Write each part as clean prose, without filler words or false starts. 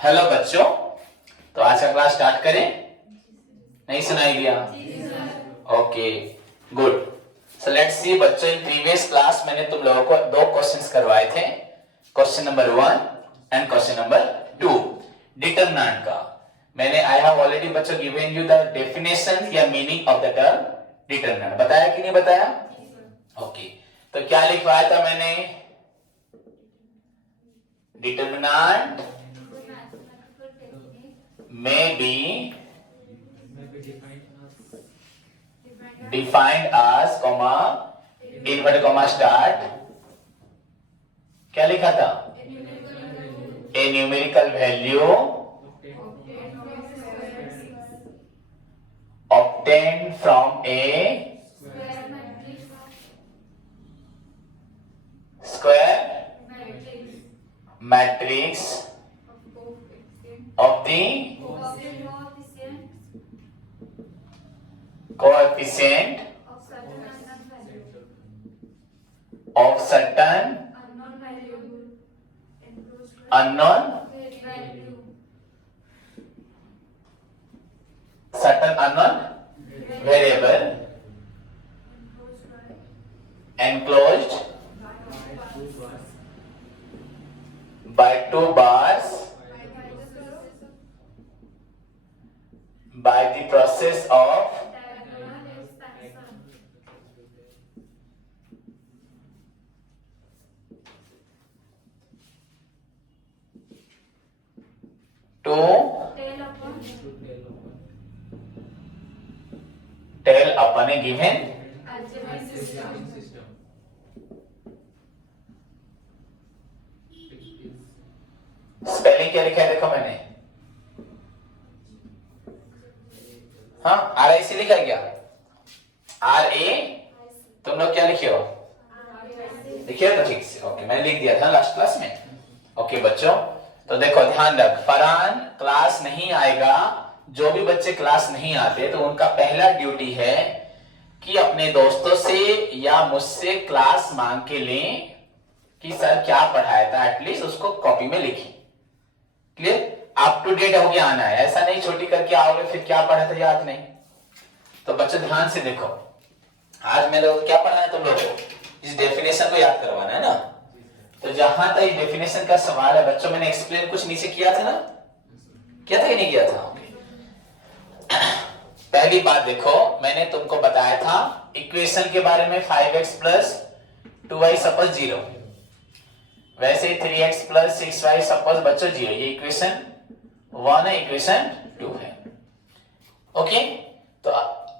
Hello बच्चों, तो आज का क्लास स्टार्ट करें? नहीं सुनाई दिया? Okay, good. So let's see बच्चों, इन प्रीवियस क्लास मैंने तुम लोगों को दो क्वेश्चंस करवाए थे, question number 1 and question number 2 determinant का। मैंने आई हैव ऑलरेडी बच्चों गिवन यू द डेफिनेशन या meaning of the term determinant. बताया कि नहीं बताया? ओके, तो क्या लिखवाया था मैंने? Determinant may be defined as comma inverted comma start, क्या लिखा था? a numerical value obtained from a square matrix of the coefficient of certain unknown variable enclosed by two bars by the process of tell upon a given spelling क्या लिखा है देखो मैंने। हाँ, RIC लिखा है क्या? RA तुम लोग क्या लिखे हो? लिखे तो ठीक से। ओके, मैंने लिख दिया था लास्ट क्लास में। ओके बच्चों, तो देखो ध्यान रख, फरहान क्लास नहीं आएगा। जो भी बच्चे क्लास नहीं आते तो उनका पहला ड्यूटी है कि अपने दोस्तों से या मुझसे क्लास मांग के लें कि सर क्या पढ़ाया था, एटलीस्ट उसको कॉपी में लिखें। क्लियर? अप टू डेट होके आना है, ऐसा नहीं छोटी करके आओगे फिर क्या पढ़ा था याद नहीं। तो बच्चों ध्यान से देखो, आज मैं लोग क्या पढ़ा है तुम लोगों को? इस डेफिनेशन को याद करवाना है ना। तो जहां तक डेफिनेशन का सवाल है बच्चों, मैंने एक्सप्लेन कुछ नीचे किया था ना? किया था कि नहीं किया था? पहली बात देखो, मैंने तुमको बताया था इक्वेशन के बारे में 5x प्लस 2y सपोज 0, वैसे 3x प्लस 6y सपोज बच्चों 0। ये इक्वेशन 1 है, इक्वेशन 2 है। ओके, तो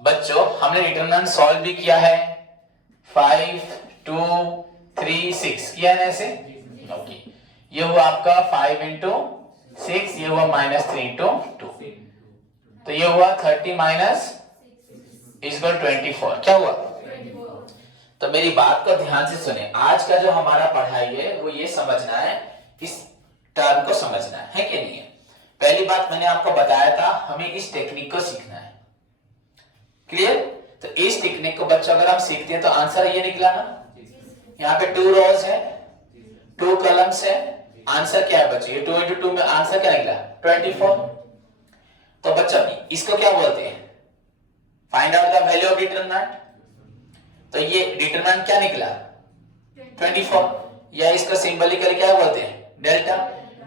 बच्चों हमने डिटरमिनेंट सॉल्व भी किया है। 5 2 3 6 किया है ऐसे। ओके, ये हुआ आपका 5 इंटू 6, ये हुआ -3 इंटू 2, तो ये हुआ 30 माइनस इक्वल 24। क्या हुआ? तो मेरी बात को ध्यान से सुने। आज का जो हमारा पढ़ाई है वो ये समझना है, इस टर्म को समझना है कि नहीं है। पहली बात मैंने आपको बताया था, हमें इस टेक्निक को सीखना है। क्लियर? तो इस टेक्निक को बच्चों अगर हम सीखते हैं तो आंसर ये निकला ना। यहाँ पे 2 रोज है, 2 कॉलम्स है, आंसर क्या है बच्चों? ये 2 इंटू 2 में आंसर क्या निकला? 24। तो बच्चों इसको क्या बोलते हैं? Find out the value of determinant. तो ये डिटरमिनेंट क्या निकला? 24, या इसको सिंबलिकली क्या बोलते हैं? Delta.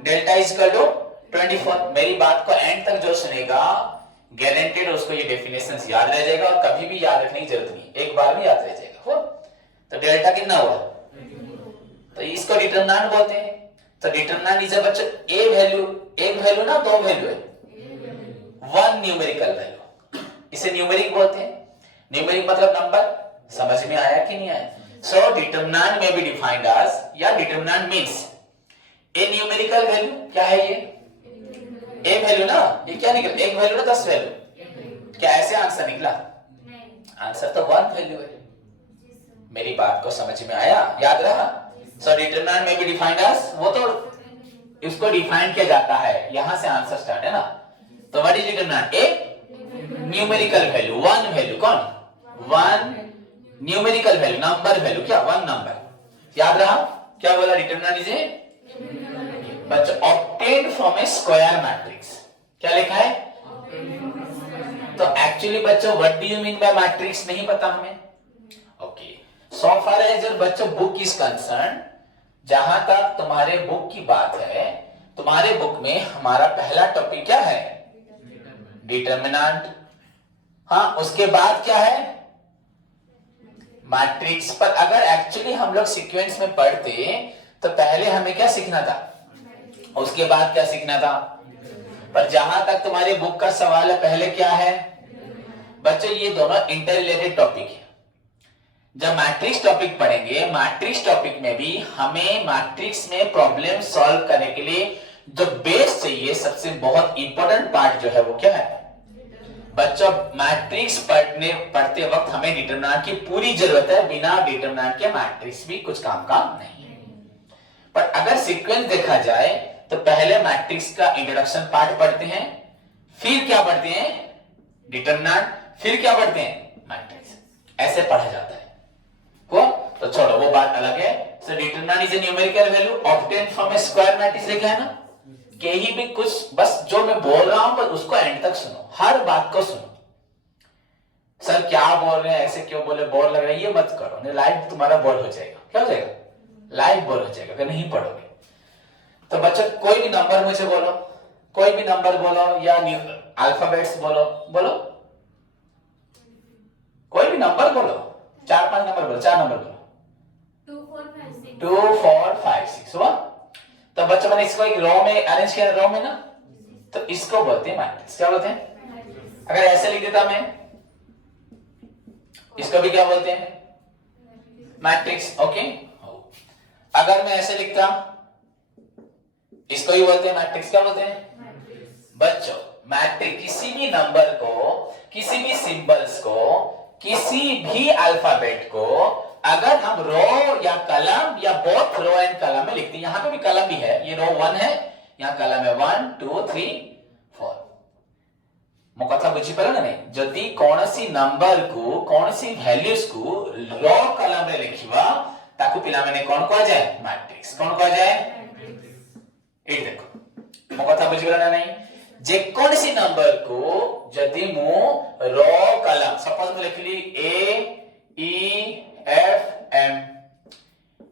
Delta is equal to 24। मेरी बात को एंड तक जो सुनेगा गारंटेड उसको ये डेफिनेशंस याद रह जाएगा, और कभी भी याद रखने की जरूरत नहीं, एक बार में याद रह जाएगा। हो तो डेल्टा कितना हुआ? तो इसको डिटरमिनेंट बोलते हैं। तो डिटरमिनेंट इज अ बच्चों ए वैल्यू, एक वैल्यू ना दो वैल्यू है, 1 न्यूमेरिकल वैल्यू, इसे न्यूमेरिक बोलते हैं। न्यूमेरिक मतलब नंबर। समझ में आया कि नहीं आया? सो determinant may be defined as, या डिटरमिनेंट मींस ए न्यूमेरिकल वैल्यू। क्या है ये? ए वैल्यू ना। ये क्या निकल? एक वैल्यू ना 10 वैल्यू। क्या ऐसे आंसर निकला? आंसर तो 1 वैल्यू है। मेरी बात को समझ में आया? याद रहा? सो determinant may be defined as, वो तो इसको डिफाइन किया जाता है, यहां से आंसर स्टार्ट है ना। तो what is determinant? A numerical value, 1 value. कौन? 1 न्यूमेरिकल वैल्यू, नंबर वैल्यू। क्या? 1 नंबर। याद रहा? क्या बोला? डिटरमिनेंट इज ए बच्चों obtained from a square matrix. क्या लिखा है? तो एक्चुअली बच्चों what do you mean by matrix नहीं पता हमें। Okay, so far as your बच्चों बुक इज कंसर्न, जहां तक तुम्हारे बुक की बात है, तुम्हारे बुक में हमारा पहला टॉपिक क्या है? डिटर्मिनेंट। हाँ, उसके बाद क्या है? मैट्रिक्स। पर अगर एक्चुअली हम लोग सीक्वेंस में पढ़ते तो पहले हमें क्या सीखना था, उसके बाद क्या सीखना था। पर जहां तक तुम्हारे बुक का सवाल है, पहले क्या है बच्चों, ये दोनों इंटर रिलेटेड टॉपिक है। जब मैट्रिक्स टॉपिक पढ़ेंगे, मैट्रिक्स टॉपिक में भी हमें मैट्रिक्स में प्रॉब्लम सॉल्व करने के लिए जो बेस चाहिए, सबसे बहुत इंपॉर्टेंट पार्ट जो है वो क्या है बच्चों, मैट्रिक्स पढ़ते वक्त हमें डिटरमिनेंट की पूरी जरूरत है। बिना डिटरमिनेंट के मैट्रिक्स भी कुछ काम का नहीं है। पर अगर सीक्वेंस देखा जाए तो पहले मैट्रिक्स का इंट्रोडक्शन पार्ट पढ़ते हैं, फिर क्या पढ़ते हैं? डिटरमिनेंट, फिर क्या पढ़ते हैं? मैट्रिक्स। ऐसे पढ़ा जाता है। हुआ? तो छोड़ो, वो बात अलग है। So determinant is a numerical value obtained from a square matrix लिखा है ना। कहीं भी कुछ, बस जो मैं बोल रहा हूं पर उसको एंड तक सुनो, हर बात को सुनो। सर क्या बोल रहे हैं, ऐसे क्यों बोले, बोर लग रहा है, ये मत करो, नहीं लाइफ तुम्हारा बोर हो जाएगा। क्या हो जाएगा? लाइफ बोर हो जाएगा अगर नहीं पढ़ोगे। तो बच्चों कोई भी नंबर मुझे बोलो, कोई भी नंबर बोलो या अल्फाबेट्स बोलो, बोलो कोई भी नंबर बोलो, 4-5 नंबर बोलो, 4 नंबर बोलो। 2 4 5 6 हुआ। तो बच्चों मैंने इसको एक रो में अरेंज किया, रो में ना, तो इसको बोलते हैं मैट्रिक्स। क्या बोलते हैं? अगर ऐसे लिख देता मैं, इसको भी क्या बोलते हैं? मैट्रिक्स। ओके, अगर मैं ऐसे लिखता, इसको ही बोलते हैं मैट्रिक्स। क्या बोलते हैं बच्चों? मैट्रिक्स किसी भी नंबर को, किसी भी सिंबल्स को, किसी भी अल्फाबेट को अगर हम रो या कलम या बोथ रो एंड कलम में लिखते हैं, यहां पे भी कलम भी है, ये रो 1 है, यहां कलम है 1 2 3 4। मो कथा बुझी पारे ना नहीं? जदि कौनसी नंबर को, कौनसी वैल्यूज को रो कलम में लिखिबा, ताकू पिला माने कोन कहा जाए? मैट्रिक्स। कोन कहा जाए? एट देखो, मो कथा बुझी पारे ना नहीं? जे कौनसी नंबर को जदि मु रो कलम, सपोज मैं लिखली ए ई एफ एम,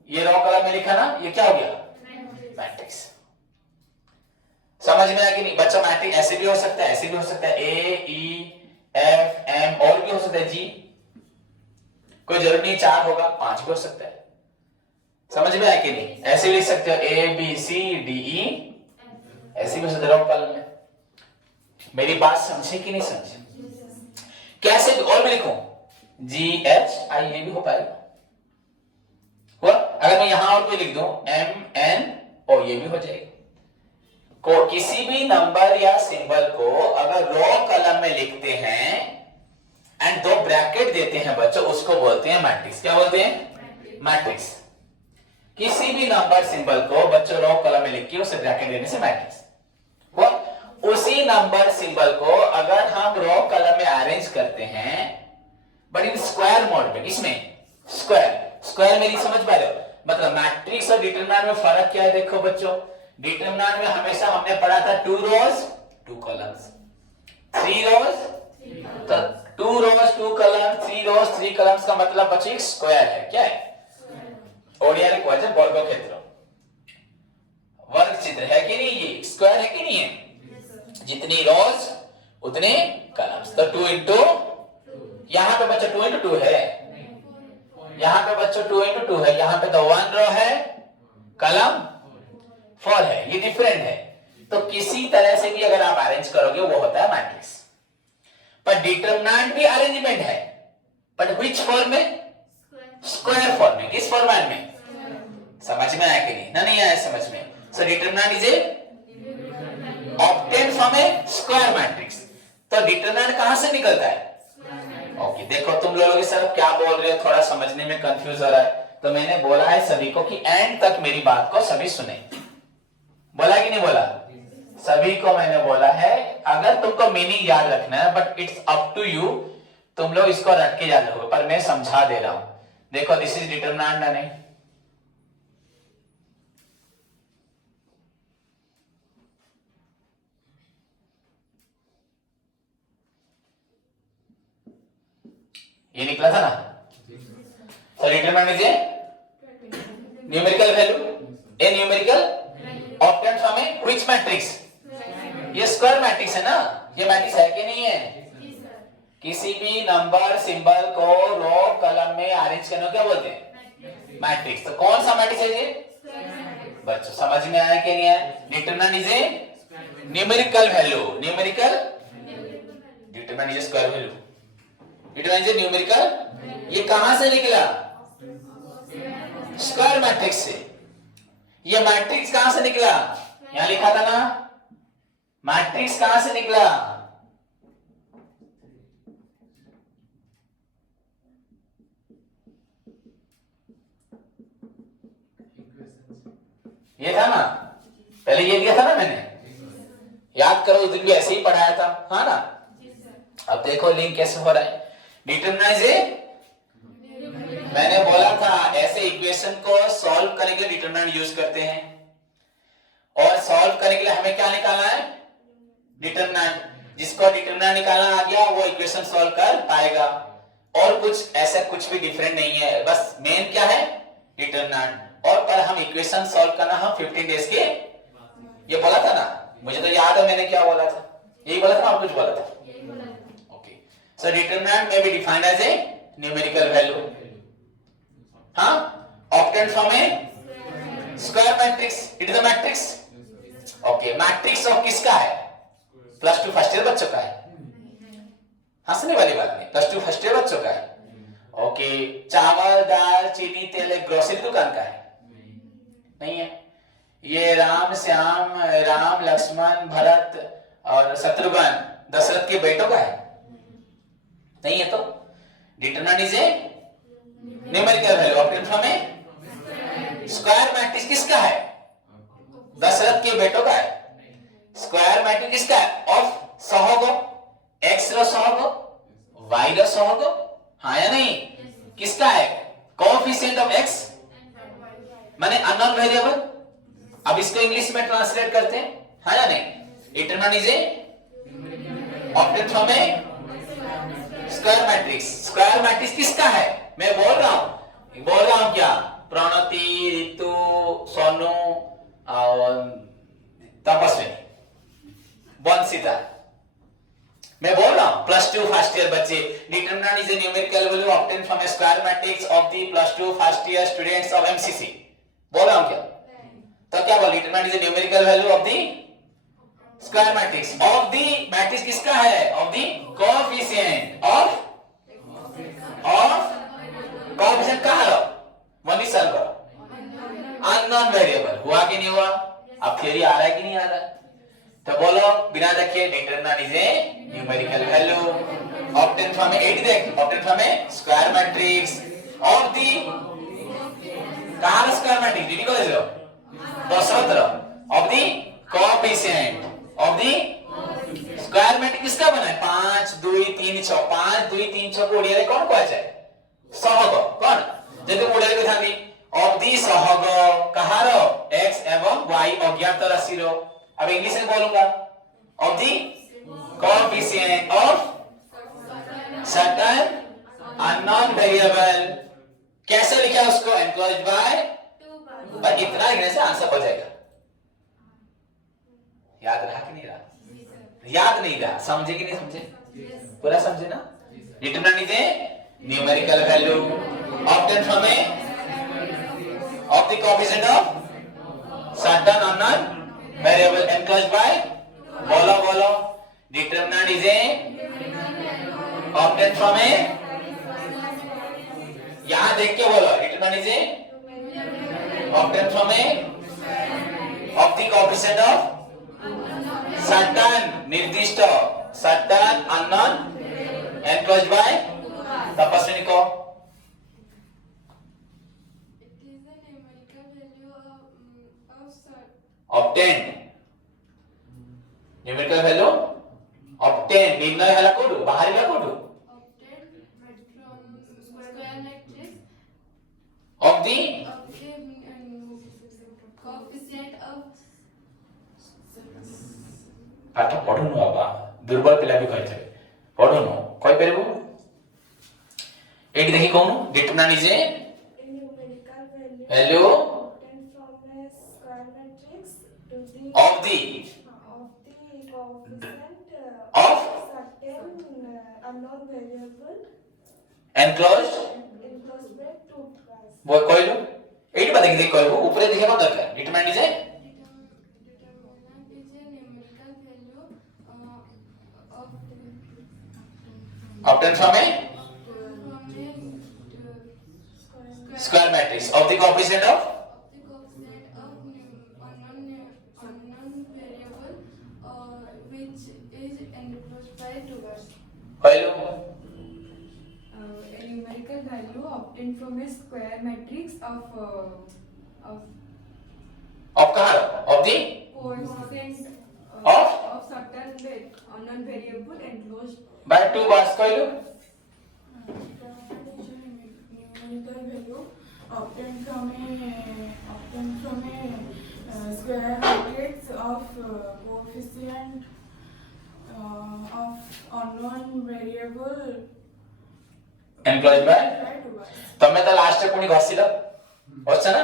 ये रो कलम में लिखा ना, ये क्या हो गया? मैट्रिक्स। समझ में आया कि नहीं बच्चा? मैट्रिक्स ऐसे भी हो सकता है, ऐसे भी हो सकता है, ए ई एफ एम, और भी हो सकता है जी, कोई जरूरी नहीं 4 होगा, 5 भी हो सकता है। समझ में आया कि नहीं? ऐसे भी लिख सकते हो A B C D E, ऐसे भी हो सकता है रो कलम में। मेरी बात समझे कि नहीं समझे? कैसे भी और भी लिखूं, जी एच आई, ये भी हो पाएगा। हुआ? अगर मैं यहां और कोई लिख दूं एम एन ओ, ये भी हो जाएगा। को किसी भी नंबर या सिंबल को अगर रो कलम में लिखते हैं एंड 2 ब्रैकेट देते हैं बच्चों, उसको बोलते हैं मैट्रिक्स। क्या बोलते हैं? मैट्रिक्स। किसी भी नंबर सिंबल को बच्चों रो कलम में लिख के उसे ब्रैकेट देने से मैट्रिक्स हुआ। उसी नंबर सिंबल को अगर हम रो कलम में अरेंज करते हैं, बट इन स्क्वायर मोड में, इसमें स्क्वायर मेरी समझ पा रहे हो? मतलब मैट्रिक्स और डिटरमिनेंट में फर्क क्या है देखो बच्चों। डिटरमिनेंट में हमेशा हमने पढ़ा था 2 रोज 2 कॉलम्स, 3 रोज, तो 2 रोज 2 कॉलम, 3 रोज 3 कॉलम्स का मतलब बच्चों एक स्क्वायर है। क्या है? ओडिया इक्वेशन, वर्गक्षेत्र, वर्ग चित्र है कि नहीं? ये स्क्वायर है कि नहीं है? जितनी रोज उतने कॉलम्स, तो 2 इंटू, यहां पे बच्चों 2 इंटू 2 है, यहां पे बच्चों 2 इंटू 2 है, यहां पे तो 1 रो है, कॉलम 4 है, ये डिफरेंट है। तो किसी तरह से भी अगर आप अरेंज करोगे वो होता है मैट्रिक्स। पर डिटरमिनेंट भी अरेंजमेंट है, बट व्हिच फॉर्म में? स्क्वायर फॉर्म में। किस फॉर्मेट में? समझ में आया कि नहीं? ना, नहीं आया समझ में? So determinant is a obtain from a square matrix. तो डिटरमिनेंट कहां से निकलता है? ओके, देखो तुम लोग सर क्या बोल रहे हो, थोड़ा समझने में कंफ्यूज हो रहा है। तो मैंने बोला है सभी को कि एंड तक मेरी बात को सभी सुने। बोला कि नहीं बोला? सभी को मैंने बोला है, अगर तुमको मीनिंग याद रखना है, but it's up to you, तुम लोग इसको रट के याद रखोगे, पर मैं समझा दे रहा हूं। देखो दिस इज डिटरमिनेंट ना, नहीं ये निकला था ना। तो determine is a numerical value, A numerical obtained from A which matrix? ये स्क्वायर मैट्रिक्स है ना, ये मैट्रिक्स है कि नहीं है? किसी भी नंबर सिंबल को रो कॉलम में अरेंज करने को क्या बोलते हैं? मैट्रिक्स। तो कौन सा मैट्रिक्स है ये? बच्चों समझ में आया कि नहीं आया? Determinant is a numerical value, numerical determinant is square value, determinant is numerical. ये कहां से निकला? स्क्वायर मैट्रिक्स से। ये मैट्रिक्स कहां से निकला? यहां लिखा था ना, मैट्रिक्स कहां से निकला? ये था ना, पहले ये दिया था ना मैंने, याद करो उस दिन भी ऐसे ही पढ़ाया था, हाँ ना। अब देखो लिंक कैसे हो रहा है। डिटरमिनेंट इज, मैंने बोला था ऐसे इक्वेशन को सॉल्व करने के लिए डिटरमिनेंट यूज करते हैं, और सॉल्व करने के लिए हमें क्या निकालना है? डिटरमिनेंट। जिसको डिटरमिनेंट निकालना आ गया वो इक्वेशन सॉल्व कर पाएगा। और कुछ ऐसा कुछ भी डिफरेंट नहीं है, बस मेन क्या है? डिटरमिनेंट। और पर हम इक्वेशन सॉल्व करना हम 15 डेज के, ये बोला था ना, मुझे तो याद है मैंने क्या बोला था, यही बोला था ना, और कुछ बोला था? Okay, so determinant may be defined as a numerical value, हाँ, obtained from a square matrix, it is a matrix. Okay, matrix of किसका है? प्लस 2 फर्स्ट ईयर बच्चों का है, हंसने वाली बात नहीं, प्लस 2 फर्स्ट ईयर बच्चों का है। ओके, चावल दाल चीनी तेल एक ग्रोसरी दुकान का है? नहीं है। ये राम श्याम राम लक्ष्मण भरत और शत्रुघ्न दशरथ के बेटों का है? नहीं है। तो determinant is a numerical value obtained from a square matrix. किसका है? दशरथ के बेटों का है। स्क्वायर मैट्रिक्स किसका है? ऑफ सहगो, एक्स रो सहगो, वाई रो सहगो, हाँ या नहीं? किसका है? कोएफिशिएंट ऑफ एक्स माने अननोन वेरिएबल। अब इसको इंग्लिश में ट्रांसलेट करते हैं, हाँ या नहीं? Determinant is a obtained from a square matrix. Square matrix किसका है? मैं बोल रहा हूं क्या? प्रणति, ऋतु, सोनू और तपस्विनी, वंशिता, मैं बोल रहा हूं प्लस 2 फर्स्ट ईयर बच्चे। Determinant is a numerical value obtained from a square matrix of the plus 2 first year students of MCC. बोल रहा हूं क्या? तो क्या बोल? Determinant is a numerical value of the square matrix of the matrix किसका है? Of the coefficient of coefficient कहां लो? वन इज सॉल्व करो, अननोन वेरिएबल। हुआ कि नहीं हुआ? अब थ्योरी आ रहा है कि नहीं आ रहा है? तो बोलो बिना देखे, determinant is a numerical value obtained from a square matrix of the, कहां स्क्वायर मैट्रिक्स? डीडी कॉलेज लो, दशरथ row, of the coefficient of the square matrix. किसका बना है? 5 2 3 6, 5 2 3 6 को ओडिया रे कोन कोआ जाए? सहग कोन? जदि ओडिया रे थाबी ऑफ द सहग कहारो? x एवं y अज्ञात राशि रो। अब इंग्लिश में बोलूंगा, of the coefficient of certain unknown variable. कैसे लिखा उसको? एनक्लोज्ड बाय, और इतना लिखने से आंसर हो जाएगा। याद रहा कि नहीं रहा? याद नहीं रहा, समझे कि नहीं समझे? पूरा समझे ना? Determinant is a numerical value obtained from a of the coefficient of certain unknown variable enclosed by, बोलो determinant is a obtained from a, यहां देख के बोलो, determinant is a obtained from a of the coefficient of certain, निर्दिष्ट, certain unknown enclosed by, Tapaswini को obtained numerical value obtained निम्न है code बाहर है code of the coefficient of पाठ पढुनु बाबा दुर्बल पिला भी कहथे पढुनु कहि परबो एक देखिए कौन determinant is A value of the of unknown variable enclosed वो कोई लो एट बताएंगे देखो कोई वो ऊपर दिखे कौन दरकार determinant is A obtained from a square matrix of the coefficient of value a numerical value obtained from a square matrix of कहाँ of the coefficient of certain unknown variable enclosed by two bars कोई लो numerical value obtained from a square matrix of coefficient of unknown variable enclosed by two bars. તમે તો last કોની ઘસી લો होता ना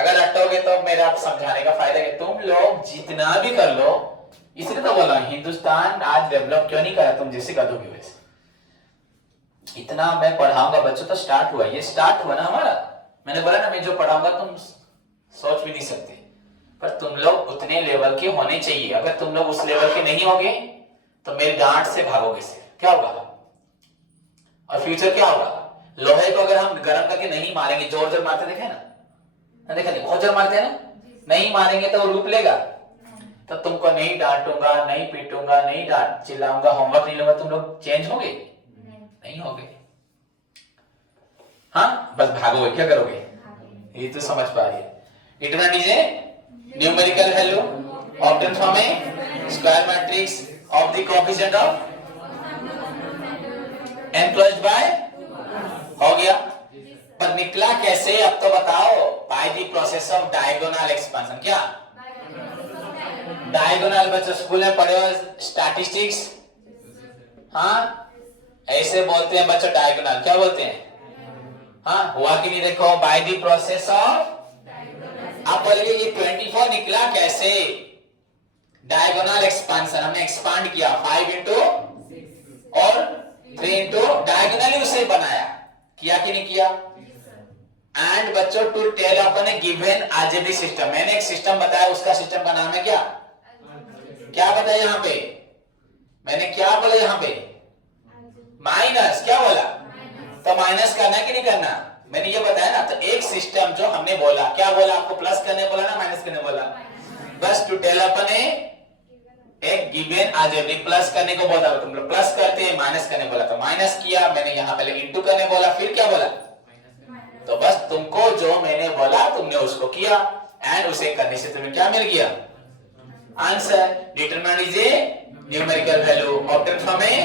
अगर रटोगे तो मेरा आप समझाने का फायदा है तुम लोग जितना भी कर लो इसलिए तो बोला हिंदुस्तान आज डेवलप क्यों नहीं करा तुम जैसे करोगे वैसे इतना मैं पढ़ाऊंगा बच्चों तो स्टार्ट हुआ ये स्टार्ट हुआ ना हमारा मैंने बोला ना मैं जो पढ़ाऊंगा तुम सोच भी नहीं सकते पर तुम लोग उतने लेवल के होने चाहिए अगर तुम लोग उस लेवल के नहीं होगे तो मेरे गांठ से भागोगे से क्या होगा और फ्यूचर क्या होगा लोहे को अगर हम गर्म करके नहीं मारेंगे जोर जोर मारते देखे ना देखा नहीं बहुत जोर मारते हैं ना नहीं मारेंगे तो वो रूप लेगा तो तुमको नहीं डांटूंगा नहीं पीटूंगा नहीं डांट चिल्लाऊंगा होमवर्क नहीं लूंगा तुम लोग चेंज होगे नहीं होगे हाँ बस भागोगे क्या करोगे ये तो समझ पा रही है it is a numerical value obtain from a square matrix of the coefficient of enclosed by हो गया पर निकला कैसे अब तो बताओ by the process of diagonal expansion क्या डायगोनल बच्चों स्कूल में पढ़े हो स्टैटिस्टिक्स हाँ ऐसे बोलते हैं बच्चों डायगोनल क्या बोलते हैं हाँ हुआ कि नहीं देखो by the process of आप बोलेंगे ये 24 निकला कैसे डायगोनल एक्सपांशन हमने एक्सपांड किया 5 इंटू और 3 इंटू डायगोनली उसे बनाया किया कि नहीं किया एंड बच्चों to tell upon a given algebraic system मैंने एक सिस्टम बताया उसका सिस्टम का नाम है क्या बताया यहाँ पे मैंने क्या बोला यहाँ पे माइनस क्या बोला तो माइनस करना है कि नहीं करना मैंने ये बताया ना तो एक सिस्टम जो हमने बोला क्या बोला आपको प्लस करने बोला ना माइनस करने बोला बस टू टेल अपन एक गिवन अलजेब्रिक प्लस करने को बोला तुम लोग प्लस करते हैं माइनस करने बोला तो माइनस किया मैंने यहाँ पहले इनटू करने बोला फिर क्या बोला तो बस तुमको जो मैंने बोला तुमने उसको किया एंड उसे करने से तुम्हें क्या मिल गया answer determinant is a numerical value obtain from a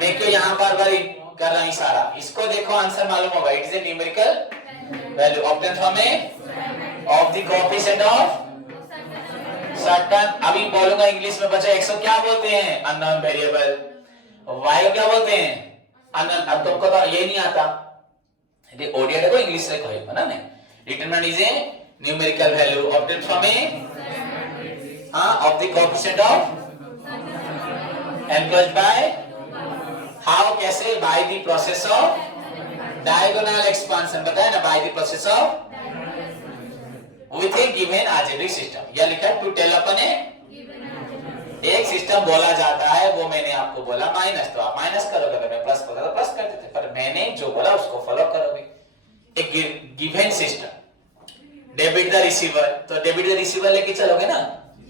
देखो यहाँ पर बार कर रहा हूं सारा इसको देखो आंसर मालूम होगा it is a numerical value obtain from a of the coefficient of certain अभी बोलूंगा इंग्लिश में बच्चा 100 क्या बोलते हैं अननोन वेरिएबल y क्या बोलते हैं अननोन अब तुमको तो ये नहीं आता ये ओडिया देखो इंग्लिश से कोई है ना नहीं determinant is a numerical value obtain from a of the coefficient of enclosed by how कैसे by the process of diagonal expansion बताया ना by the process of with a given algebraic system या लिखा टू टेल अपन एक system बोला जाता है वो मैंने आपको बोला माइनस तो आप माइनस करोगे अगर मैं प्लस बोला तो प्लस कर देते पर मैंने जो बोला उसको फॉलो करोगे एक given system debit the receiver तो डेबिट द रिसीवर लेके चलोगे ना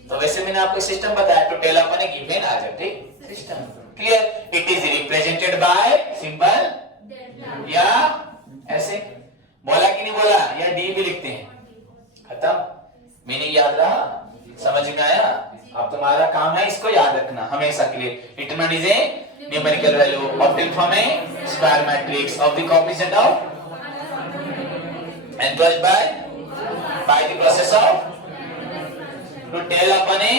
तो वैसे मैंने आपको सिस्टम बताया to tell upon a given algebraic system clear it is represented by symbol या ऐसे बोला कि नहीं बोला या डी भी लिखते हैं खत्म मीनिंग याद रहा समझ में आया अब तुम्हारा काम है इसको याद रखना हमेशा के लिए determinant is a numerical value obtain from a square matrix of the coefficient of enclosed by the process of to tell upon a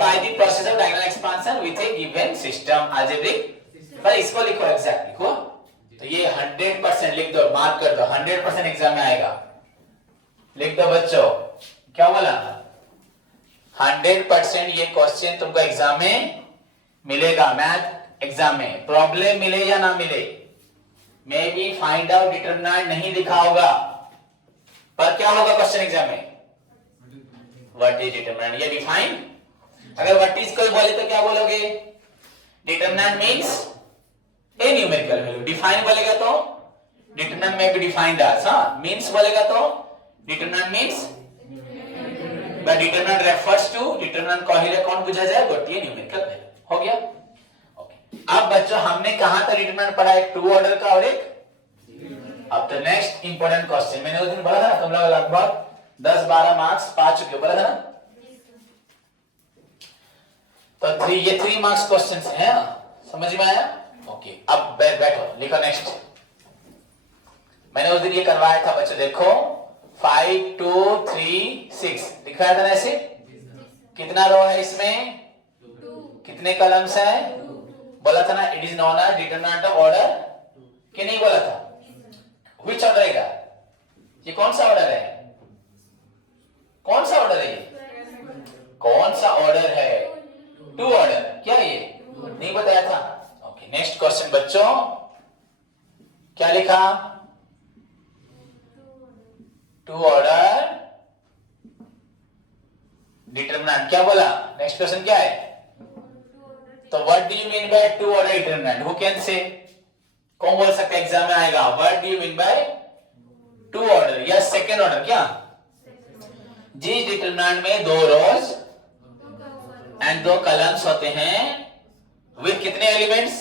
by the process of diagonal expansion with a given system algebraic पर इसको लिखो exact लिखो तो ये 100% लिख दो, mark कर दो, 100% एग्जाम में आएगा। लिख दो बच्चों, क्या बोला? 100% ये क्वेश्चन तुमको एग्जाम में मिलेगा, मैथ एग्जाम में। प्रॉब्लम मिले या ना मिले, may be find out determinant नहीं लिखा होगा, पर क्या होगा क्वेश्चन एग्जाम में? व्हाट इज डिटरमिनेंट, ये डिफाइन। अगर व्हाट इज कोई बोले तो क्या बोलोगे? डिटरमिनेंट मींस ए न्यूमेरिकल वैल्यू। डिफाइन बोलेगा तो डिटरमिनेंट में भी डिफाइंड एज, हां। मींस बोलेगा तो determinant means but determinant refers to, determinant कहिले कौन बुझा जाए? गोटिए न्यूमेरिकल वैल्यू। हो गया? ओके। अब बच्चों हमने कहां तक डिटरमिनेंट पढ़ा? एक 2 ऑर्डर का और एक। अब तो नेक्स्ट इंपॉर्टेंट क्वेश्चन, मैंने उस दिन बोला था ना तुम लोग लगभग 10-12 मार्क्स पा चुके हो, बोला था ना? तो ये 3 मार्क्स क्वेश्चंस हैं, समझ में आया? ओके। अब बैठो, लिखो नेक्स्ट। मैंने उस दिन ये करवाया था बच्चों, देखो 5 2 3 6 लिखा था ना ऐसे। कितना रो है इसमें? 2 कितने कॉलम्स हैं? बोला था ना, it is known as determinant of order, कि नहीं बोला था? व्हिच ऑर्डर है? ये कौन सा ऑर्डर है? कौन सा ऑर्डर है ये? कौन सा ऑर्डर है? 2 ऑर्डर। क्या ये नहीं बताया था? ओके। नेक्स्ट क्वेश्चन बच्चों, क्या लिखा? 2 ऑर्डर डिटरमिनेंट। क्या बोला? नेक्स्ट क्वेश्चन क्या है? तो what do you mean bye 2 order determinant? Who can say? कौन बोल सकता है एग्जाम में आएगा? What do you mean bye 2 order या सेकंड ऑर्डर? क्या जिस डिटरमिनेंट में 2 रोज एंड 2 कॉलम्स होते हैं विद कितने एलिमेंट्स,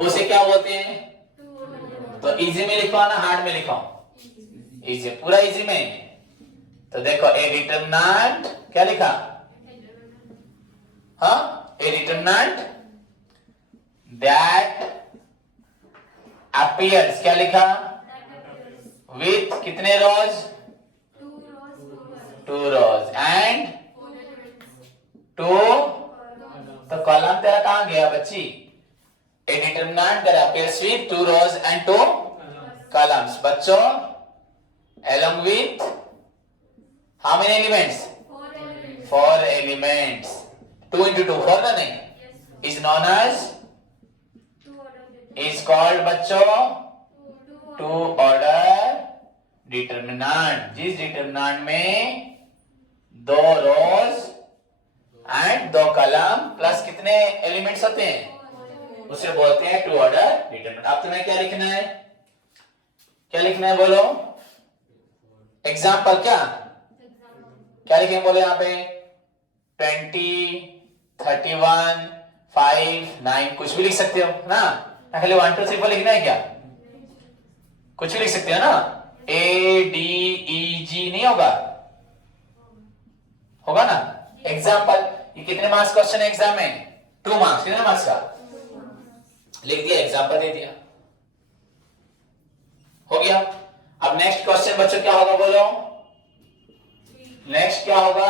उसे क्या बोलते हैं? तो इजी में लिखवाओ ना हार्ड में लिखाओ? इजी, पूरा इजी में। तो देखो ए डिटरमिनेंट, क्या लिखा? हाँ, ए डिटरमिनेंट दैट अपीयर्स, क्या लिखा? विथ कितने रोज? 2 रोज एंड 2। तो कॉलम तेरा कहां गया बच्ची? A determinant that appears with 2 rows and 2 columns. बच्चों, along with how many elements? 4 elements. 2 into 2, 4 ना नहीं? Is known as, is called बच्चों 2 order determinant. जिस डिटरमिनेंट में 2 rows and 2 column प्लस कितने एलिमेंट्स होते हैं, उसे बोलते हैं 2 ऑर्डर डिटरमिनेंट। अब तुम्हें क्या लिखना है? क्या लिखना है बोलो? एग्जाम्पल। क्या लिखेंगे बोलो यहाँ पे? 20 31 5 9 कुछ भी लिख सकते हो ना? खाली 1 2 3 4 लिखना है क्या? कुछ भी लिख सकते हो ना? A D E G नहीं होगा? होगा ना? एग्जाम्पल। ये कितने मार्क्स क्वेश्चन है एग्जाम में? 2 मार्क्स। कितने मार्क्स का? लिख दिया, एग्जाम्पल दे दिया, हो गया। अब नेक्स्ट क्वेश्चन बच्चों क्या होगा बोलो? नेक्स्ट क्या होगा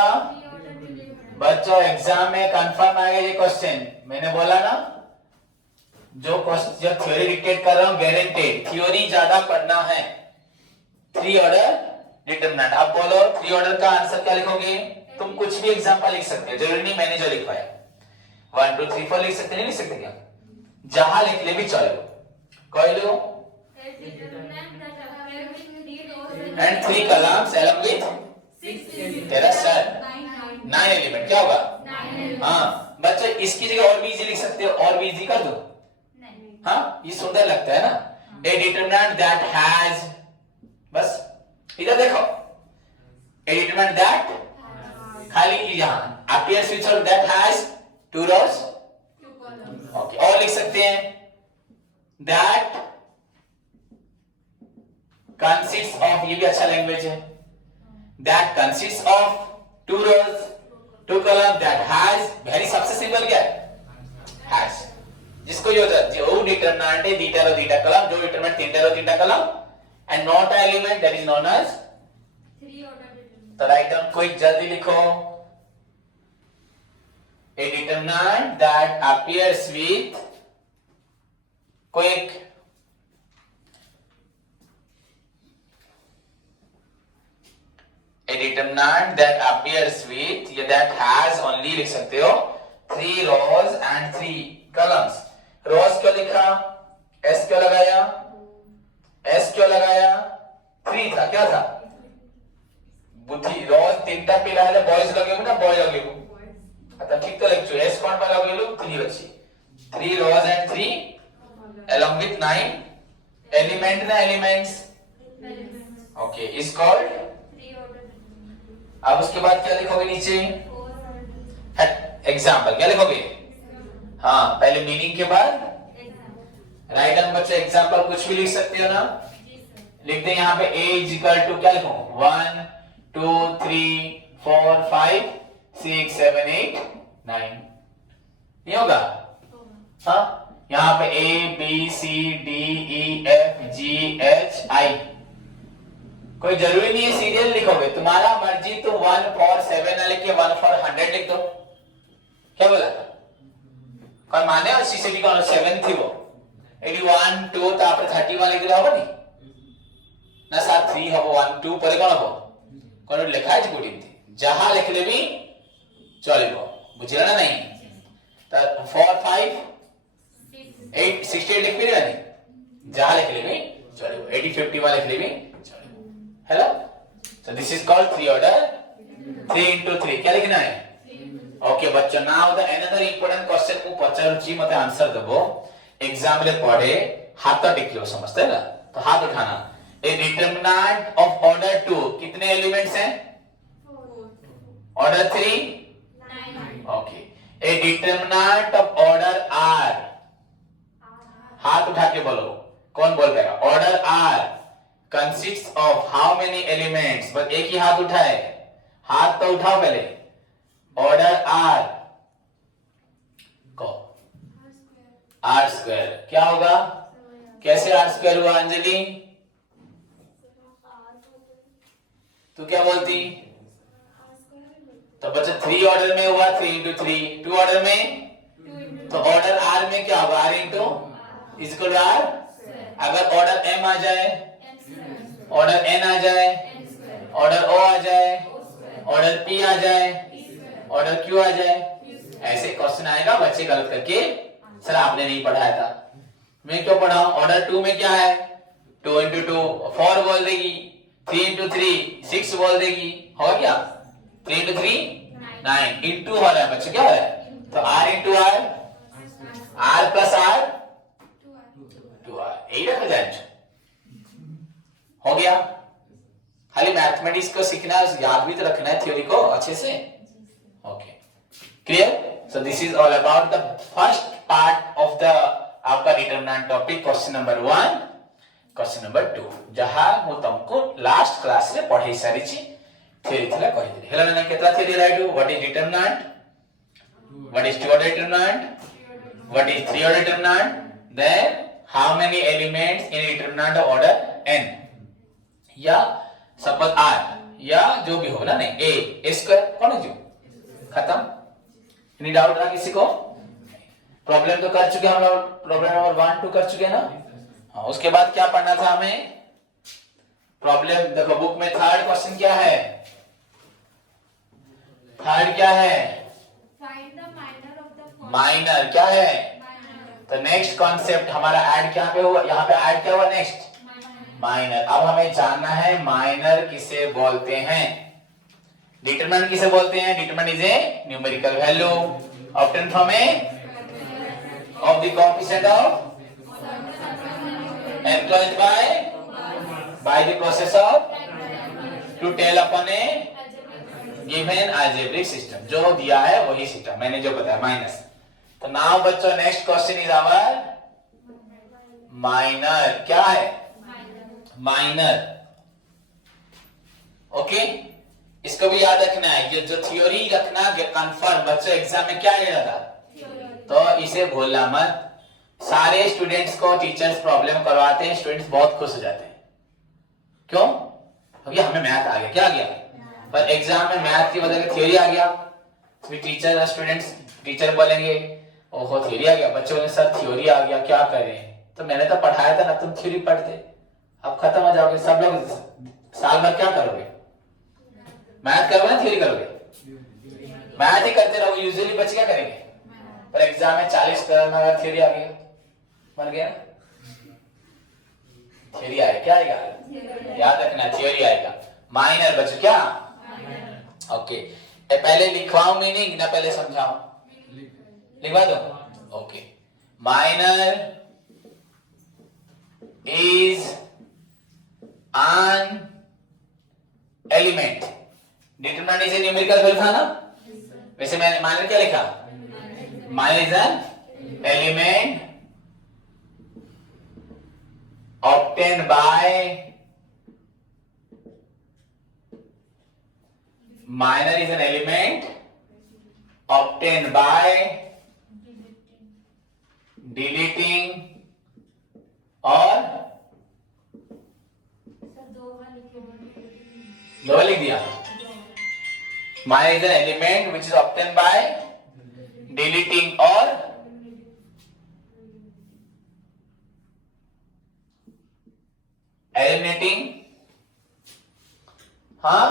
बच्चों? एग्जाम में कंफर्म आएगा ये क्वेश्चन। मैंने बोला ना, जो थ्योरी डिक्टेट कर रहा हूं गारंटेड, थ्योरी ज्यादा पढ़ना है। 3 ऑर्डर डिटरमिनेंट। अब बोलो 3 ऑर्डर का आंसर क्या लिखोगे? तुम कुछ भी एग्जाम्पल लिख सकते हो, जरूरी नहीं मैंने जो लिखवाया 1 2 3 4 लिख सकते, नहीं लिख सकते क्या? जहां लिख ले भी चलो, कोई लो। एंड 3 कॉलम्स along with तेरा सर 9 एलिमेंट। क्या होगा? हाँ बच्चों, इसकी जगह और भी इजी लिख सकते हो, और भी इजी कर दो। हाँ, ये सुंदर लगता है ना? ए डिटरमिनेंट दैट हैज, बस इधर देखो, ए डिटरमिनेंट दैट, खाली यहां अपीयर्स विथ और दैट हैज 2 rows। ओके, और लिख सकते हैं दैट कंसिस्ट ऑफ, ये भी अच्छा लैंग्वेज है, that consist of 2 rows 2 columns that has, very सबसे सिंपल क्या है? हैज। जिसको जो डिटरमिनेंट है थीटा रो थीटा कॉलम, जो determinant theta row theta column and not a element that is known as 3 order. तो राइट डाउन, क्विक जल्दी लिखो। A determinant that appears with, quick, determinant that appears with या that has only लिख सकते हो 3 rows and 3 columns. rows क्यों लिखा, s क्यों लगाया, s क्यों लगाया, 3 था, क्या था बुद्धि rows तीनटा पिला है बॉयज लगे ना, बॉय लगे आता ठीक तो लिख छो s कोण पर लगे लो 3 बची 3 rows and 3 along with 9 element ना elements. okay is called. अब उसके बाद क्या लिखोगे नीचे एग्जाम्पल, क्या लिखोगे, हाँ पहले मीनिंग के बाद राइट हैंड बच्चे एग्जाम्पल कुछ भी लिख सकते हो ना, लिखते हैं यहाँ पे a इज इक्वल टू क्या लिखो 1 2 3 4 5 6 7 8 9 नहीं होगा, हाँ यहाँ पे a b c d e f g h i, कोई जरूरी नहीं है सीरियल लिखोगे, तुम्हारा मर्जी, तो 1 for 7 ना लिख के 1 for 100 लिख दो, क्या बोला कौन माने, और सीसीडी कौन 7 थी वो 81 2 तो आप 31 लिख दिला होगा नहीं ना, साथ 3 हो 1 2 पर कौन हो कौन लिखा है गुडी जहां लिख ले भी चलिबो, बुझिला ना नहीं, तो 4 5 8 68 लिख भी नहीं, जहां लिख ले भी चलिबो, 80 51 लिख ले भी चलिबो. Hello, so this is called 3 order 3 into 3 क्या लिखना है. ओके बच्चों, now the another important question को पचारुची मते आंसर देबो, एग्जाम रे पढ़े हाथ टिकलो समझते ना, तो हाथ उठाना. ए डिटरमिनेंट ऑफ ऑर्डर 2 कितने एलिमेंट्स हैं, order 3 okay. A determinant of order r, हाथ उठा के बोलो कौन बोल पाएगा, order r consists of how many elements, बस एक ही हाथ उठाए, हाथ तो उठाओ पहले, ऑर्डर r को r स्क्वायर क्या होगा, कैसे r स्क्वायर हुआ अंजलि, तू क्या बोलती, तो बच्चा 3 ऑर्डर में हुआ 3 into 3, 2 ऑर्डर में तो ऑर्डर r में क्या होगा, r into is equal to r, अगर ऑर्डर m आ जाए, ऑर्डर n आ जाए, ऑर्डर o आ जाए, ऑर्डर p आ जाए, ऑर्डर q आ जाए, ऐसे क्वेश्चन आएगा बच्चे गलत करके सर आपने नहीं पढ़ाया था, मैं क्यों पढ़ाऊं. ऑर्डर 2 में क्या है, 2 into 2 4 बोल देगी, 3 into 3 6 बोल देगी, हो गया 3 into 3 9 into हो रहा है बच्चे, क्या हो रहा है, तो r into r plus r 2r, यही रखा जाए, हो गया. खाली मैथमेटिक्स को सीखना है, याद भी तो रखना है थ्योरी को अच्छे से. Okay clear. So this is all about the first part of the आपका determinant topic, question number 1 question number 2, जहां मु तुमको लास्ट क्लास रे पढ़ाई सारी छी थ्योरी थला कहि दे हेला ना, केतला theory right, what is determinant, what is 2 order determinant, what is 3 order determinant, then how many elements in determinant of order n, या सपोज r, या जो भी हो ना, नहीं a स्क्वायर कौन है जो, खत्म. एनी डाउट ना किसी को, प्रॉब्लम तो कर चुके हम लोग, प्रॉब्लम नंबर 1 2 कर चुके हैं ना. हाँ, उसके बाद क्या पढ़ना था हमें, प्रॉब्लम देखो बुक में थर्ड क्वेश्चन क्या है, थर्ड क्या है, Find the minor of the following. Minor क्या है, Minor. तो नेक्स्ट कॉन्सेप्ट हमारा ऐड क्या पे हुआ, यहाँ पे ऐड क्या हुआ, नेक्स्ट माइनर. अब हमें जानना है माइनर किसे बोलते हैं, डिटरमिनेंट किसे बोलते हैं, determinant is a numerical value obtain from a of the coefficient of enclosed by the process of to tell upon a given algebraic system, जो दिया है वही सिस्टम मैंने जो बताया माइनस. तो नाउ बच्चों next question is our minor, क्या है माइनर. ओके, इसको भी याद रखना है, ये जो थ्योरी रखना कंफर्म, बच्चों एग्जाम में क्या लेना था, तो इसे भूलना मत. सारे स्टूडेंट्स को टीचर्स प्रॉब्लम करवाते हैं, स्टूडेंट्स बहुत खुश हो जाते हैं, क्यों, क्योंकि हमें मैथ आ गया, क्या आ गया, पर एग्जाम में मैथ की बदले थ्योरी आ गया, फिर टीचर और स्टूडेंट्स, टीचर बोलेंगे ओहो थ्योरी आ गया, बच्चे बोले सर थ्योरी आ गया क्या करें, तो मैंने तो पढ़ाया था ना, तुम थ्योरी पढ़ते, अब खत्म हो जाओगे सब लोग, साल भर क्या करोगे, मैथ करोगे ना थ्योरी करोगे? मैथ ही करते रहोगे, यूजुअली बच्चे क्या करेंगे? पर एग्जाम में 40 करना, अगर थ्योरी आ गई बन गया। थ्योरी आएगा, क्या आएगा? याद रखना थ्योरी आएगा। माइनर बच्चों क्या? ओके, पहले लिखवाऊं मीनिंग ना पहले समझाऊं? लिखवा दो। Okay, minor is an element. Determinant is a numerical value था ना? वैसे मैंने माइनर क्या लिखा? Minor is an element obtained by minor is an element obtained by deleting और दो लिख दिया। minor is an element which is obtained by deleting और eliminating हाँ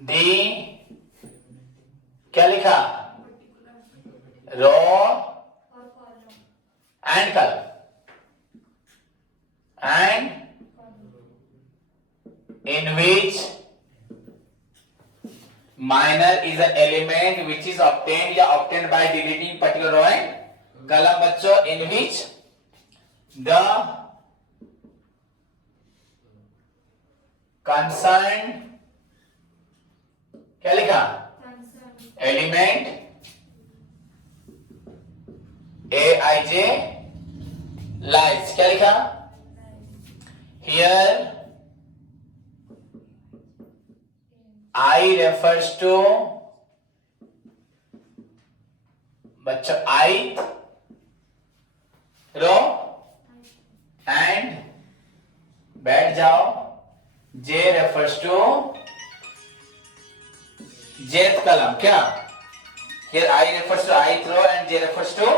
दी क्या लिखा? Row and column and in which minor is an element which is obtained या obtained by deleting particular row and column बच्चों in which the concerned क्या लिखा? Element Aij lies क्या लिखा? Here I refers to बच्चों ith row and बैठ जाओ J refers to jth column क्या? Here I refers to ith row and J refers to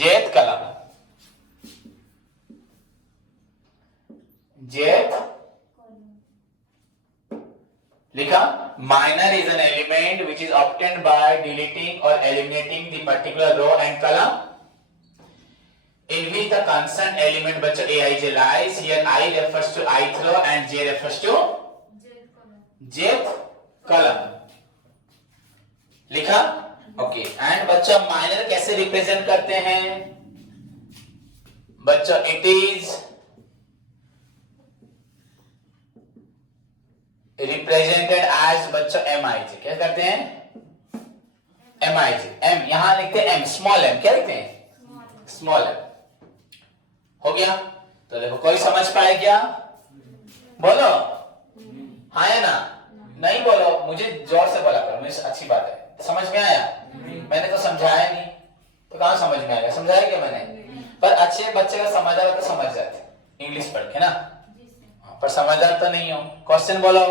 jth column. jth लिखा minor is an element which is obtained by deleting or eliminating the particular row and column in which the concerned element बच्चों Aij lies. Here I refers to ith row and J refers to jth column. लिखा? Okay, and बच्चों minor कैसे represent करते हैं? बच्चों it is represented as बच्चों Mij। क्या करते हैं? Mij। एम यहां लिखते हैं एम, स्मॉल एम क्या लिखते हैं? Small M. हो गया? तो देखो कोई समझ पाए क्या? बोलो हाँ या ना? नहीं बोलो, मुझे जोर से बोला करो, मुझे अच्छी बात है। समझ में आया? मैंने तो समझाया नहीं, तो कहां समझ में आएगा? समझाया क्या मैंने? पर अच्छे बच्चे का समझ आया तो समझ जाते इंग्लिश पढ़ के ना, पर समझदार तो नहीं हो। क्वेश्चन बोलो।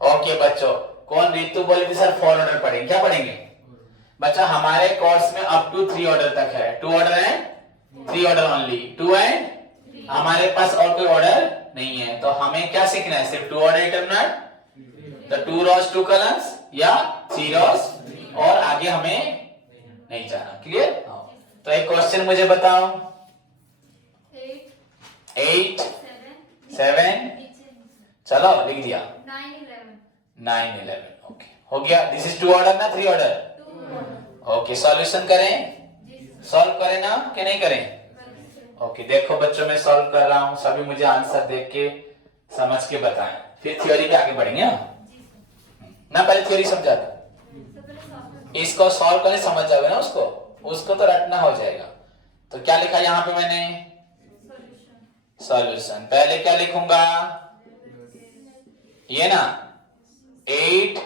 ओके बच्चों, कौन रितु बोली थी सर 4 ऑर्डर पढ़ेंगे? क्या पढ़ेंगे बच्चा? हमारे कोर्स में अप टू 3 ऑर्डर तक है। 2 ऑर्डर है, 3 ऑर्डर ओनली, 2 एंड हमारे पास और कोई ऑर्डर नहीं है। तो हमें क्या सीखना है? सिर्फ 2 order determinant, the 2 rows 2 columns या 3 rows, और आगे हमें नहीं जाना। क्लियर? तो एक क्वेश्चन मुझे बताओ। 8 7 चलो लिख दिया। 9 11 ओके हो गया। दिस इज 2 ऑर्डर ना 3 ऑर्डर? ओके, सॉल्यूशन करें? सॉल्व करें ना कि नहीं करें? ओके देखो बच्चों, मैं सॉल्व कर रहा हूं, सभी मुझे आंसर देख के समझ के बताएं, फिर थ्योरी पे आगे बढ़ेंगे ना। पहले थ्योरी समझा दो, इसको सॉल्व करने समझ जाओगे ना, उसको तो रटना हो जाएगा। तो क्या लिखा यहाँ पे मैंने? सॉल्यूशन। पहले क्या लिखूंगा? ये ना 8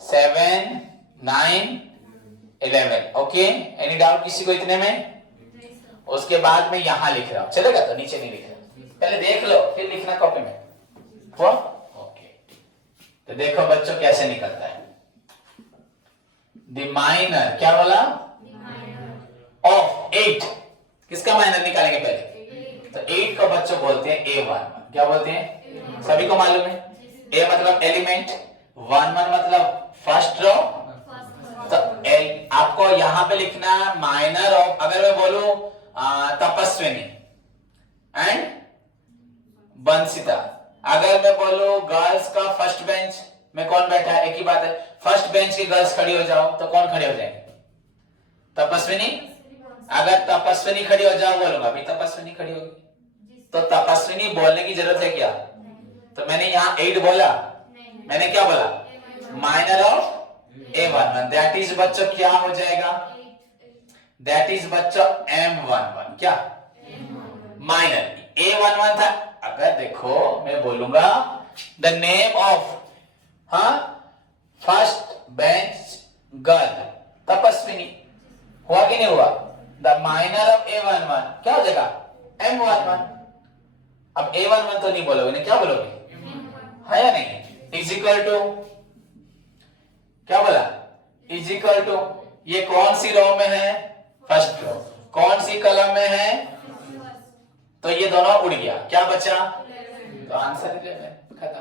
7 9 11 ओके। एनी डाउट किसी को इतने में? उसके बाद मैं यहां लिख रहा हूं, चलेगा? तो नीचे नहीं लिख रहा, पहले देख लो फिर लिखना कॉपी में। वो ओके, तो देखो बच्चों कैसे निकलता है। द माइनर क्या बोला? ऑफ 8। किसका माइनर निकालेंगे पहले? तो 8 को बच्चों बोलते हैं A11। क्या बोलते हैं? सभी को मालूम है A मतलब एलिमेंट, 11 मतलब फर्स्ट रो। तो आपको यहाँ पे लिखना माइनर ऑफ, अगर मैं बोलूं तपस्विनी एंड बंसिता, अगर मैं बोलूं गर्ल्स का फर्स्ट बेंच में कौन बैठा है, एक ही बात है। फर्स्ट बेंच की गर्ल्स खड़ी हो जाओ तो कौन खड़े हो जाएंगे? तपस्विनी। अगर तपस्विनी खड़ी हो जाओ बोलूंगा अभी तपस्विनी खड़ी होगी, तो तपस्विनी बोलने की जरूरत है क्या? तो मैंने यहाँ 8 बोला, मैंने क्या बोला? Minor of A11, that is बच्चों क्या हो जाएगा? दैट इज बच्चों M11। क्या? माइनर A11 था। अगर देखो मैं बोलूंगा the name of first bench girl Tapaswini, हुआ कि नहीं हुआ? द माइनर ऑफ A11 क्या हो जाएगा? M11। अब A11 तो नहीं बोलोगे ना, क्या बोलोगे? है या नहीं? इज इक्वल टू, क्या बोला? इज इक्वल टू, ये कौन सी रो में है? First row. कौन सी कलम में है? तो ये दोनों उड़ गया, क्या बचा? तो आंसर खत्म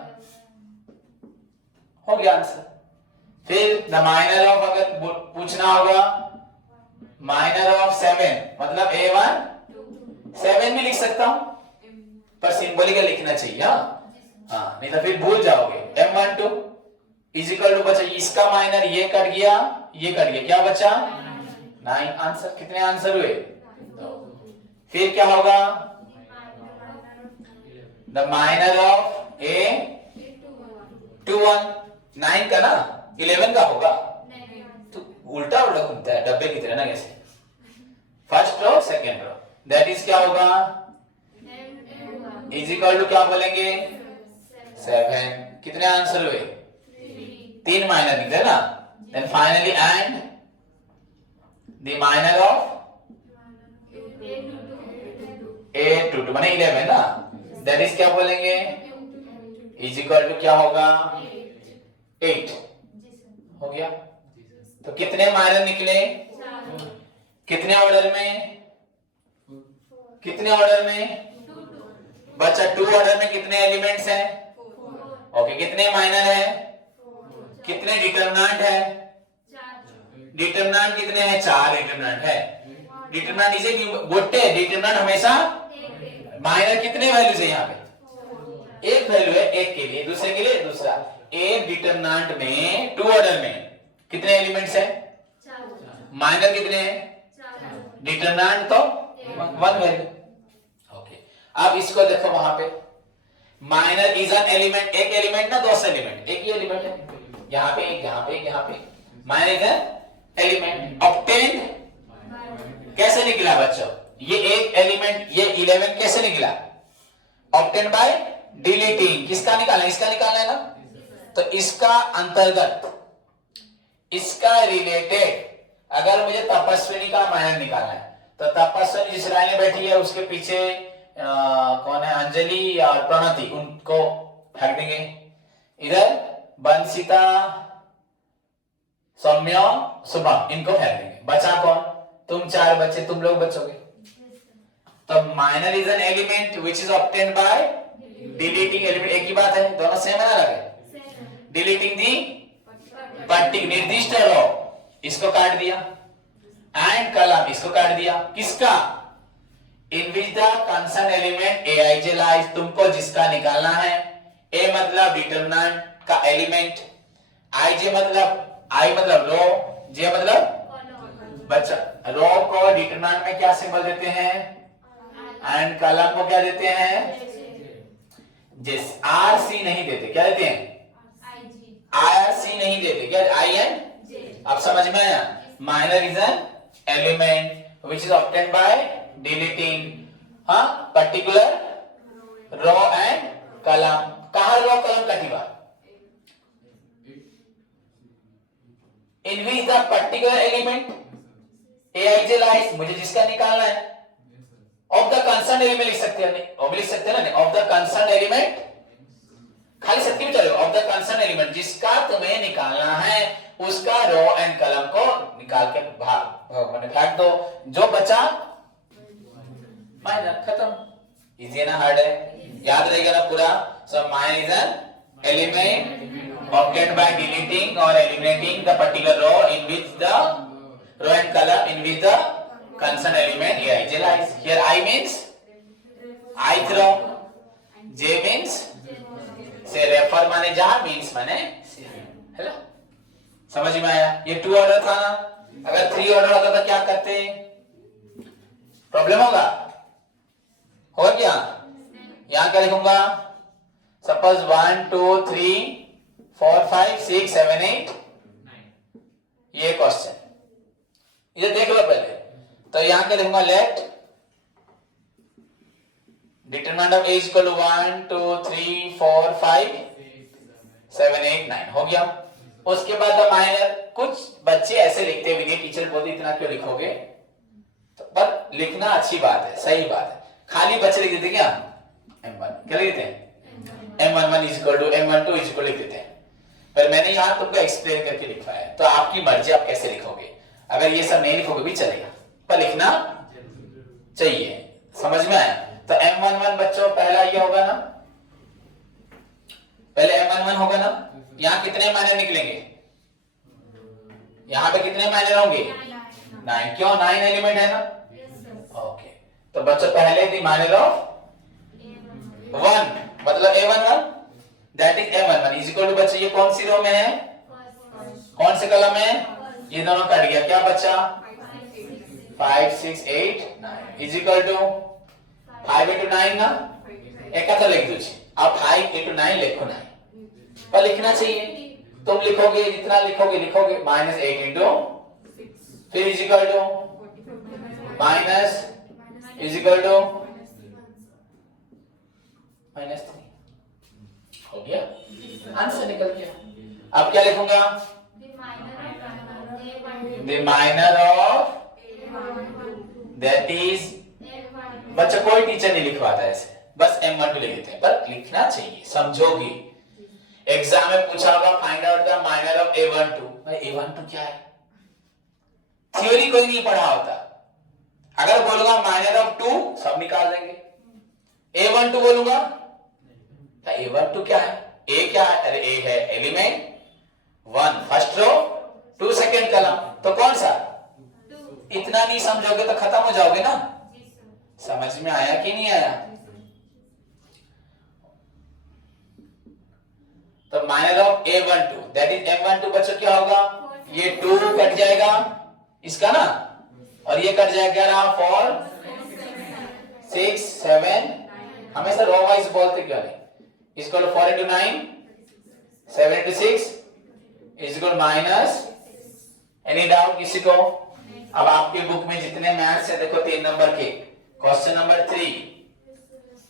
हो गया आंसर। फिर द माइनर ऑफ, अगर पूछना होगा माइनर ऑफ 7 मतलब A1 7 भी लिख सकता हूं, पर सिंबॉलिकल लिखना चाहिए। हाँ नहीं तो फिर भूल जाओगे। M12 इज इक्वल टू, बचा इसका माइनर, ये कट गया, ये कट गया, क्या बचा? 9। आंसर कितने आंसर हुए? तो फिर क्या होगा? द माइनर ऑफ A21 9 का ना 11 का होगा, तो उल्टा उल्टा घूमता है डब्बे की तरह ना, कैसे? First row second row, that is क्या होगा? इज इक्वल टू क्या बोलेंगे? 7। कितने आंसर हुए? 3 माइनर निकले ना। Then finally and the minor of A22 माने 11 ना, दैट इज क्या बोलेंगे? इज इक्वल टू क्या होगा? 8 हो गया। तो कितने माइनर निकले? कितने ऑर्डर में? कितने ऑर्डर में? बच्चा 2 ऑर्डर में कितने एलिमेंट्स हैं? ओके, कितने माइनर है? कितने डिटरमिनेंट है? डिटरमिनेंट कितने हैं? 4 डिटरमिनेंट है। डिटरमिनेंट इसे गोटे डिटरमिनेंट हमेशा माइनर कितने वैल्यूज है यहाँ पे? एक वैल्यू है, एक के लिए, दूसरे के लिए दूसरा। एक डिटरमिनेंट में 2 ऑर्डर में कितने एलिमेंट्स है? माइनर कितने हैं? डिटरमिनेंट तो 1 वैल्यू। ओके, अब इसको देखो वहां पे माइनर इज एन एलिमेंट, एक एलिमेंट ना 2 एलिमेंट, एक ही एलिमेंट है, यहाँ पे एक, यहाँ पे एक, यहाँ पे। Minor is an element obtained कैसे निकला बच्चों? ये एक एलिमेंट, ये 11 कैसे निकला? Obtained by deleting. किसका निकालना? इसका निकालना है ना, तो इसका अंतर्गत, इसका रिलेटेड, अगर मुझे तपस्विनी का माइनर निकालना है तो तपस्विनी जिस लाइन में बैठी है उसके पीछे कौन है? अंजलि और प्रणति, उनको फेंक देंगे। इधर बंसिता, सौम्या, शुभम, इनको फेंक देंगे। बचा कौन? तुम 4 बच्चे, तुम लोग बचोगे। तो minor is an element which is obtained by deleting element. एक ही बात है, दोनों सेम है ना? लगे डिलीटिंग दी पर्टिकुलर निर्दिष्ट रो, इसको काट दिया, एंड कलम इसको काट दिया। किसका? In which the concern element Aij lies. तुमको जिसका निकालना है, A मतलब डिटरमिनेंट का एलिमेंट, Ij मतलब I मतलब रो, J मतलब बच्चा। रो को डिटरमिनेंट में क्या सिंबल देते हैं? एंड कलम को क्या देते हैं? जिस RC नहीं देते, क्या देते हैं? IRC नहीं देते, क्या? IN। अब समझ में आया? Minor is an element which is obtained by deleting particular row and column. कहां रो कलम कटिवा? In which the particular element Aij lies, मुझे जिसका निकालना है, ऑफ द कंसर्न एलिमेंट लिख सकते हैं, और लिख सकते हैं ना, ऑफ द कंसर्न एलिमेंट, खाली सकती भी चलेगा। ऑफ द कंसर्न एलिमेंट, जिसका तुम्हें निकालना है उसका रो एंड कलम को निकाल के भाग फेंक दो, जो बचा माइनर, खत्म। इजी है ना, हार्ड है? याद रहेगा ना पूरा? So minor is an element obtained by deleting और eliminating the particular row in which the row and column in which the concern element Aij lies. Here I means ith row, J means से refer माने जहां, means माने है ना? समझ में आया? ये 2 ऑर्डर था ना, अगर 3 ऑर्डर होता तो क्या करते? प्रॉब्लम होगा क्या? यहां क्या लिखूंगा? सपोज 1 2 3 4 5 6 7 8 ये क्वेश्चन, ये देख लो पहले। तो यहां क्या लिखूंगा? Let determinant of A equal to 1 2 3 4 5 7 8 9 हो गया। उसके बाद द माइनर, कुछ बच्चे ऐसे लिखते हैं, टीचर बोलते इतना क्यों लिखोगे, तो पर लिखना अच्छी बात है, सही बात है। खाली बच्चे लिख देते क्या? M1 क्या लिख देते हैं? M11 is equal to M12 is equal लिख देते हैं, पर मैंने यहाँ तुमको एक्सप्लेन करके लिखवाया है, तो आपकी मर्जी आप कैसे लिखोगे। अगर ये सब नहीं लिखोगे भी चलेगा, पर लिखना चाहिए। समझ में आया? तो M11 बच्चों पहला ये होगा ना, पहले M11 होगा ना। यहाँ कितने माइनर निकलेंगे? यहाँ पे कितने माइनर होंगे? 9। क्यों? 9 एलिमेंट है ना। ओके, तो बच्चों पहले दी माइनर ऑफ 1 मतलब A11 that is M11 is equal to, बच्चे ये कौन सी रो में है, कौन से कॉलम में? ये दोनों कट गया, क्या बच्चा? 5 6 8 9 इज इक्वल टू 5 into 9 ना, एक तो लिख दो। अब 5 into 9 लिखो 9, पर लिखना चाहिए। तुम लिखोगे जितना लिखोगे लिखोगे, -8 into फिर is equal to minus is equal to -3 हो गया, आंसर निकल गया। अब क्या लिखूंगा? The minor of that is, बच्चा कोई टीचर नहीं लिखवाता ऐसे, बस M12 लिख देते हैं, पर लिखना चाहिए, समझोगी। एग्जाम में पूछा होगा find out the minor of A12। भाई A12 क्या है? थ्योरी कोई नहीं पढ़ा होता। अगर बोलूंगा माइनर ऑफ 2 सब निकाल देंगे, A12 बोलूंगा तो A12 क्या है? A क्या है? अरे A है element 1 first row 2 second column, तो कौन सा? इतना नहीं समझोगे तो खत्म हो जाओगे ना। समझ में आया कि नहीं आया? तो minor of A12 that is M12 बच्चों क्या होगा? ये 2 कट जाएगा इसका ना, और ये कट जाएगा ना 4 6 7, हमेशा रो वाइज बोलते क्यों नहीं? इसको 4 into 9 7 into 6 is equal minus, any doubt किसी को? अब आपके बुक में जितने मैथ्स है देखो 3 नंबर के, क्वेश्चन नंबर 3,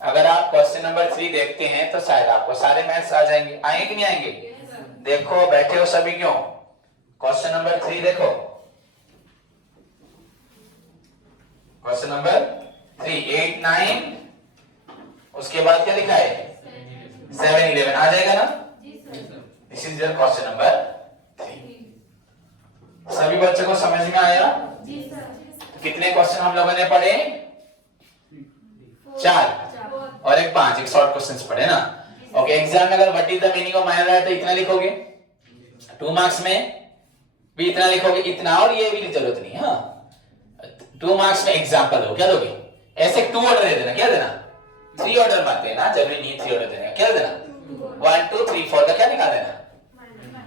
अगर आप क्वेश्चन नंबर 3 देखते हैं तो शायद आपको सारे मैथ्स आ जाएंगे। आएंगे कि नहीं आएंगे? देखो बैठे हो सभी क्यों? क्वेश्चन नंबर 3 देखो, क्वेश्चन नंबर 3 8 9, उसके बाद क्या लिखा है? 7 11 आ जाएगा ना। This is your question number 3। सभी बच्चों को समझ में आया? कितने क्वेश्चन हम लोगों ने पढ़े? 4 और एक 5, एक शॉर्ट क्वेश्चंस पढ़े ना। ओके, एग्जाम में अगर what is the meaning of minor है तो इतना लिखोगे, 2 मार्क्स में भी इतना लिखोगे, इतना, और ये भी जरूरत नहीं। हाँ, 2 मार्क्स में एग्जांपल दो, क्या दोगे? ऐसे 2 ऑर्डर दे देना, क्या देना? 3 ऑर्डर मत देना, जरूरी नहीं 3 ऑर्डर देना, क्या देना? 1 2 3 4 का क्या निकाल देना।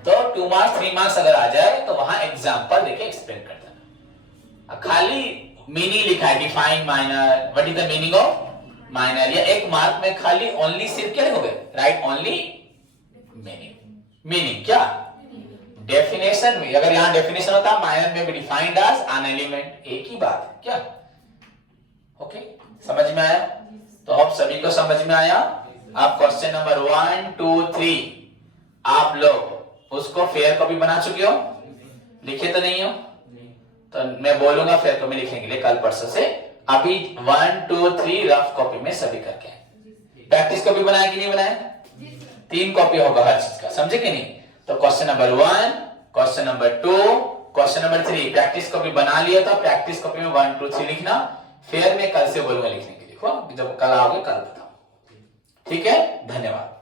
तो 2 मार्क्स 3 मार्क्स अगर आ जाए तो वहां एग्जांपल देके एक्सप्लेन कर देना। खाली मीनिंग लिखा है, define minor, what is the meaning of minor, या 1 मार्क में खाली ओनली सिर्फ क्या लिखोगे? Right only meaning. मीनिंग क्या? डेफिनेशन में, अगर यहां डेफिनेशन होता माइनर में भी डिफाइंड एज एन एलिमेंट, एक ही बात है क्या? ओके, समझ में आया? तो अब सभी को समझ में आया? आप क्वेश्चन नंबर 1 2 3 आप लोग उसको फेयर कॉपी बना चुके हो? लिखे तो नहीं हो? तो मैं बोलूंगा फेयर कॉपी लिखेंगे लिए कल परसों से। अभी 1 2 3 रफ कॉपी में सभी करके, प्रैक्टिस कॉपी बनाया कि नहीं बनाया? 3 कॉपी होगा हर चीज का, समझे कि नहीं? तो question number 1, question number 2, question number 3 practice copy बना लिया, तो प्रैक्टिस कॉपी में 1 2 3 लिखना, फेयर में कल से बोलूंगा लिखने के लिए। को जब कल आओगे कल बताओ। ठीक है, धन्यवाद।